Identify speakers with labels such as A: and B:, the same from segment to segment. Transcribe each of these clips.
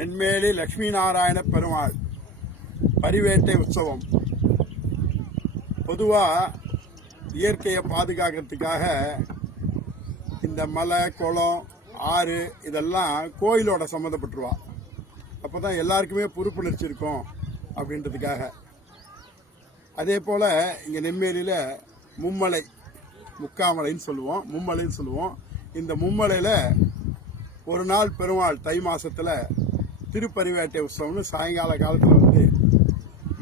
A: நென்மேலி லக்ஷ்மி நாராயண பெருமாள் பரிவேட்டை உற்சவம். பொதுவாக இயற்கையை பாதுகாக்கிறதுக்காக இந்த மலை குளம் ஆறு இதெல்லாம் கோயிலோட சம்மந்தப்பட்டுருவா. அப்போ தான் எல்லாருக்குமே பொறுப்புணர்ச்சி இருக்கும் அப்படின்றதுக்காக. அதே போல் இங்கே நெம்மேலியில் மும்மலை முக்காமலைன்னு சொல்லுவோம் மும்மலைன்னு சொல்லுவோம். இந்த மும்மலையில் ஒரு நாள் பெருமாள் தை மாதத்தில் திருப்பரிவேட்டை உற்சவம்னு சாயங்கால காலத்தில் வந்து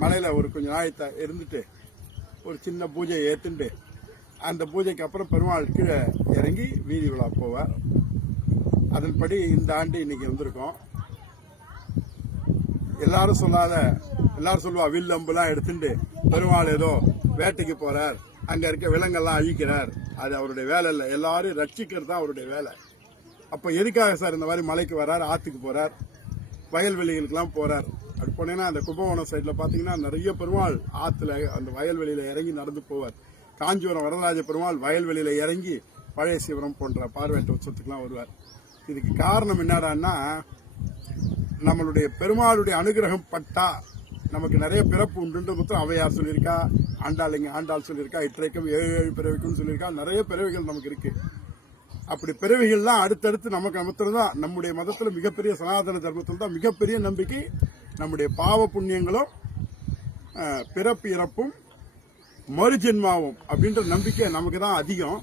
A: மலையில் ஒரு கொஞ்சம் நாயத்தை இருந்துட்டு ஒரு சின்ன பூஜையை ஏற்றுண்டு அந்த பூஜைக்கு அப்புறம் பெருமாள் கீழே இறங்கி வீதி விழா போவார். அதன்படி இந்த ஆண்டு இன்னைக்கு வந்திருக்கோம். எல்லாரும் சொல்லாத எல்லாரும் சொல்லுவா வில் அம்புலாம் எடுத்துட்டு பெருமாள் ஏதோ வேட்டைக்கு போறார் அங்க இருக்க விலங்கெல்லாம் அழிக்கிறார். அது அவருடைய வேலை இல்லை. எல்லாரும் ரட்சிக்கிறது தான் அவருடைய வேலை. அப்ப எதுக்காக சார் இந்த மாதிரி மலைக்கு வரார் ஆத்துக்கு போறார்? வயல்வெளிகளுக்கெல்லாம் போகிறார் அப்படி போனீங்கன்னா அந்த கும்பகோணம் சைடில் பார்த்தீங்கன்னா நிறைய பெருமாள் ஆற்றுல அந்த வயல்வெளியில் இறங்கி நடந்து போவார். காஞ்சிபுரம் வரதராஜ பெருமாள் வயல்வெளியில் இறங்கி பழைய சிவரம் போன்ற பார்வையற்ற உற்சவத்துக்குலாம் வருவார். இதுக்கு காரணம் என்னடான்னா நம்மளுடைய பெருமாளுடைய அனுகிரகம் பட்டா நமக்கு நிறைய பிறப்பு உண்டுன்ற மொத்தம் அவையார் சொல்லியிருக்கா? இங்கே ஆண்டாள் சொல்லியிருக்கா? இற்றைக்கும் ஏழு ஏழு பிறவிக்கும் சொல்லியிருக்கா? நிறைய பிறவிகள் நமக்கு இருக்குது அப்படி பிறவிகள்லாம் அடுத்தடுத்து நமக்கு மதத்துல தான் நம்முடைய மதத்தில் மிகப்பெரிய சனாதன தர்மத்தில் தான் மிகப்பெரிய நம்பிக்கை நம்முடைய பாவ புண்ணியங்களும் பிறப்பு இறப்பும் மறுஜென்மாவும் அப்படின்ற நம்பிக்கை நமக்கு தான் அதிகம்.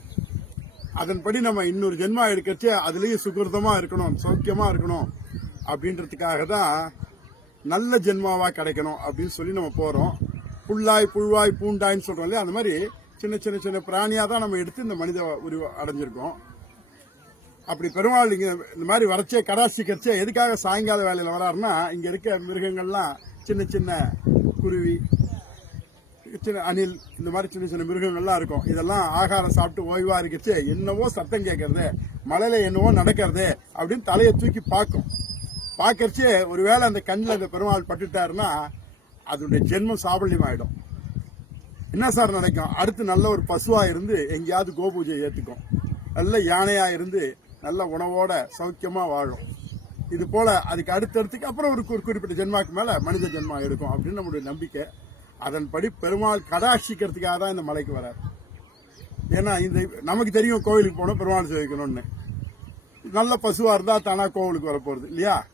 A: அதன்படி நம்ம இன்னொரு ஜென்மா எடுக்கச்சு அதுலேயும் சுகிருதமாக இருக்கணும் சௌக்கியமாக இருக்கணும் அப்படின்றதுக்காக தான் நல்ல ஜென்மாவாக கிடைக்கணும் அப்படின்னு சொல்லி நம்ம போகிறோம் புல்லாய் புழுவாய் பூண்டாய்ன்னு சொல்கிறோம் இல்லையா? அந்த மாதிரி சின்ன சின்ன சின்ன பிராணியாக தான் நம்ம எடுத்து இந்த மனித உருவ அடைஞ்சிருக்கோம். அப்படி பெருமாள் இங்கே இந்த மாதிரி வரச்சே கடாசிக்கச்சே எதுக்காக சாயங்கால வேலையில் வராருன்னா இங்கே இருக்க மிருகங்கள்லாம் சின்ன சின்ன குருவி சின்ன அணில் இந்த மாதிரி சின்ன சின்ன மிருகங்கள்லாம் இருக்கும். இதெல்லாம் ஆகாரம் சாப்பிட்டு ஓய்வாக இருக்கச்சு என்னவோ சத்தம் கேட்கறது மழையில் என்னவோ நடக்கிறது அப்படின்னு தலையை தூக்கி பார்க்கும். பார்க்கறச்சே ஒருவேளை அந்த கண்ணில் அந்த பெருமாள் பட்டுட்டாருன்னா அதனுடைய ஜென்மம் சாபல்யமாயிடும். என்ன சார் நடக்கும் அடுத்து நல்ல ஒரு பசுவாக இருந்து எங்கேயாவது கோபூஜை ஏற்றுக்கும் நல்ல யானையாக இருந்து நல்ல உணவோட சௌக்கியமாக வாழும். இது போல் அதுக்கு அடுத்தடுத்துக்கு அப்புறம் ஒரு குறி- குறிப்பிட்ட ஜென்மாக்கு மேலே மனித ஜென்மா எடுக்கும் அப்படின்னு நம்முடைய நம்பிக்கை. அதன்படி பெருமாள் கடாட்சிக்கிறதுக்காக தான் இந்த மலைக்கு வரார். ஏன்னா இந்த நமக்கு தெரியும் கோவிலுக்கு போனோம் பெருமாள் சேவிக்கணும்னு. நல்ல பசுவாக இருந்தால் தானாக கோவிலுக்கு வரப்போகிறது இல்லையா?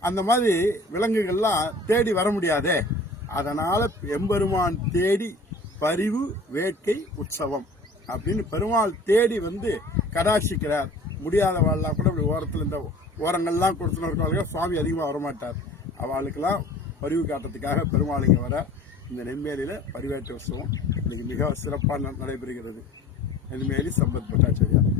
A: அந்த மாதிரி விலங்குகள்லாம் தேடி வர முடியாதே. அதனால் எம்பெருமான் தேடி பரிவு வேட்கை உற்சவம் அப்படின்னு பெருமாள் தேடி வந்து கடாட்சிக்கிறார். முடியாத வாழ்லாம் கூட இப்படி ஓரத்தில் இந்த ஓரங்கள்லாம் கொடுத்துன்னு இருக்கவங்க சுவாமி அதிகமாக வரமாட்டார். அவளுக்கெல்லாம் பரிவு காட்டுறதுக்காக பெருமாளிங்க வர இந்த நெம்மேலியில் பரிவேற்ற உற்சவம் இன்னைக்கு மிக சிறப்பாக நடைபெறுகிறது. நெல்மேலி சம்பத் பட்டாச்சாரியார்.